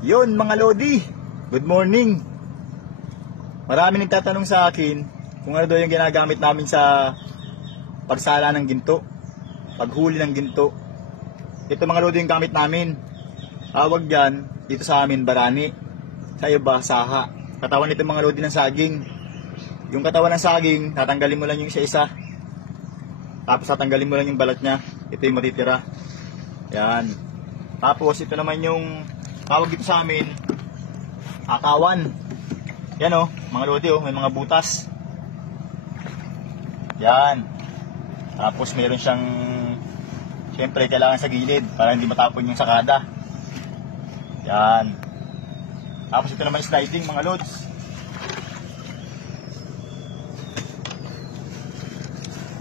Yun mga Lodi, good morning. Marami nagtatanong sa akin kung ano daw yung ginagamit namin sa pagsala ng ginto, paghuli ng ginto. Ito mga Lodi yung gamit namin. Tawag dyan, dito sa amin barani, sa iba saha. Katawan nito mga Lodi ng saging. Yung katawan ng saging, tatanggalin mo lang yung isa-isa. Tapos tatanggalin mo lang yung balat niya. Ito yung matitira. Yan. Tapos ito naman yung tawag dito sa amin, akawan. Yan o, mga Lodi o, may mga butas. Yan. Tapos meron siyang, syempre kailangan sa gilid para hindi matapon yung sakada. Yan. Tapos ito naman sliding mga Lods.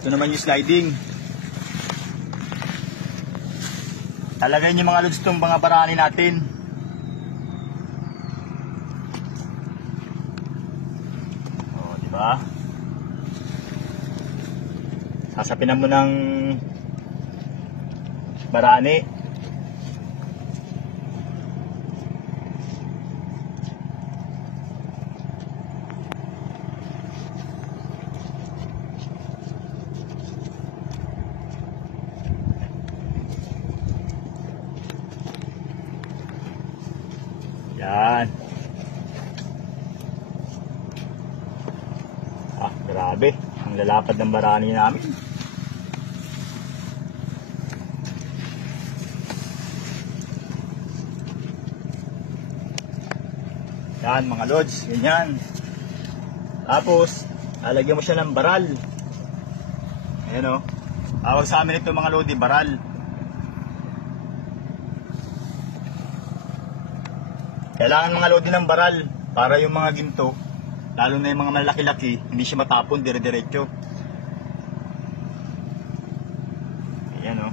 Ito naman yung sliding. Talagay niyo mga Lods itong mga barani natin. Diba? Sasapinan mo ng barani. Yan. Grabe, ang lalapad ng barani namin. Yan mga Lods, ganyan. Tapos, lalagyan mo siya ng baral. Ayan o. Tawag sa amin ito mga Lodi, baral. Kailangan mga Lodi ng baral para yung mga ginto, lalo na yung mga malaki-laki, hindi siya matapon dire-diretso. Ayan o.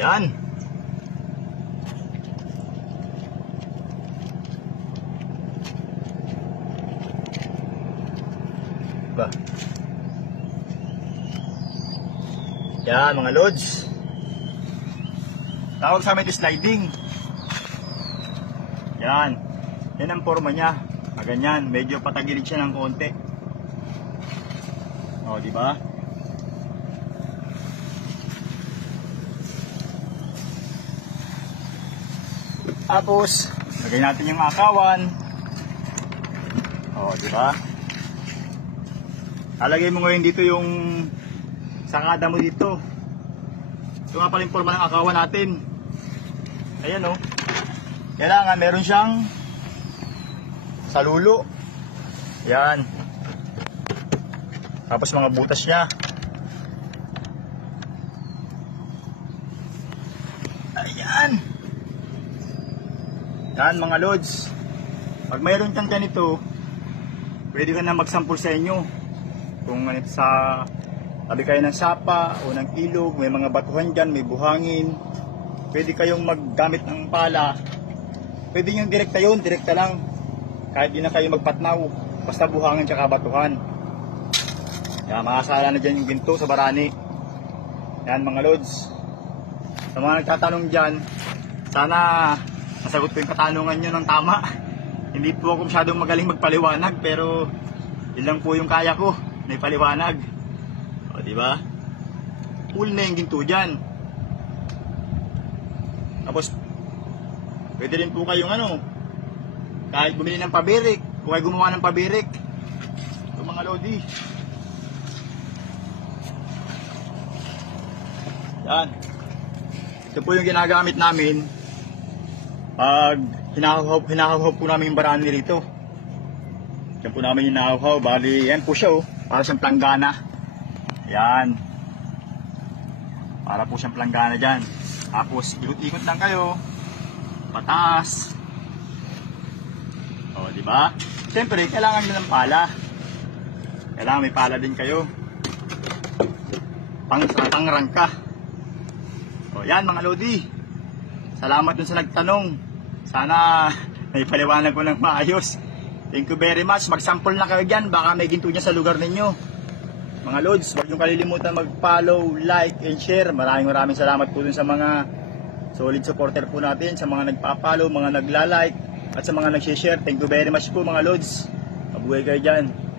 Ayan. Diba? Yan mga Lods. Tawag sa amin ito sliding. Yan. Yan ang forma niya. Ganyan. Medyo patagilid siya ng konti. O, diba? Tapos, lagay natin yung akawan. O, diba? Alagay mo ngayon dito yung sakada mo dito. Ito nga pala yung forma ng akawan natin. Ayan o. Kailangan meron siyang salulo. Yan. Tapos mga butas niya. Ayan. Yan mga Lods. Pag mayroon kang ganito, pwede ka na magsampul sa inyo. Kung sa tabi kayo ng sapa o ng ilog, may mga batuhan dyan, may buhangin, pwede kayong maggamit ng pala. Pwede nyo direkta yun, direkta lang. Kahit di na kayo magpatnaw, basta buhangin tsaka batuhan. Yan, makasala na dyan yung ginto sa barani. Yan mga Lods. Sa mga nagtatanong dyan, sana nasagot ko yung katanungan nyo ng tama. Hindi po ako masyadong magaling magpaliwanag, pero yun lang po yung kaya ko, may paliwanag. O, diba? Full na yung ginto dyan. Tapos, pwede rin po kayong kahit bumili ng pabirik, kung kayo gumawa ng pabirik. Ito mga Lodi. Yan. Ito po yung ginagamit namin pag hinahaw po namin yung barani rito. Yan po namin yung hinahaw. Bali, yan po siya para siyang planggana. Yan. Para po siyang planggana dyan. Tapos, ikot-ikot lang kayo. Pataas. O, diba? Siyempre, kailangan nyo ng pala. Kailangan may pala din kayo. Pangrangka. O, yan mga Lodi. Salamat dun sa nagtanong. Sana may paliwanag ko ng maayos. Thank you very much. Mag-sample na kayo dyan. Baka may ginto dyan sa lugar ninyo. Mga Lods, huwag niyong kalilimutan mag-follow, like, and share. Maraming salamat po dun sa mga solid supporter po natin, sa mga nagpa-follow, mga nagla-like, at sa mga nag-share. Thank you very much po mga Lods. Mabuhay kayo dyan.